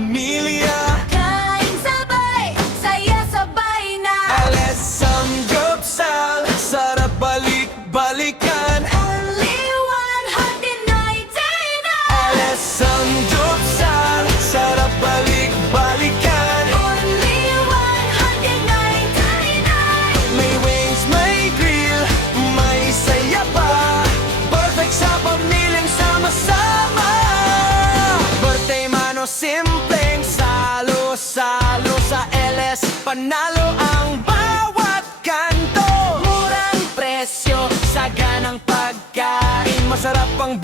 pamilya. Kain sabay, saya sabay na. LS Samgyeopsal, sarap balik-balikan. Only 199. LS Samgyeopsal, sarap balik-balikan. Only 199. May wings, may grill, may saya pa. Perfect sa pamilyang sama-sama. Birthday man o simpleng salo-salo, sa LS panalo ang bawat kanto. Murang presyo, saganang pagkain, masarap ang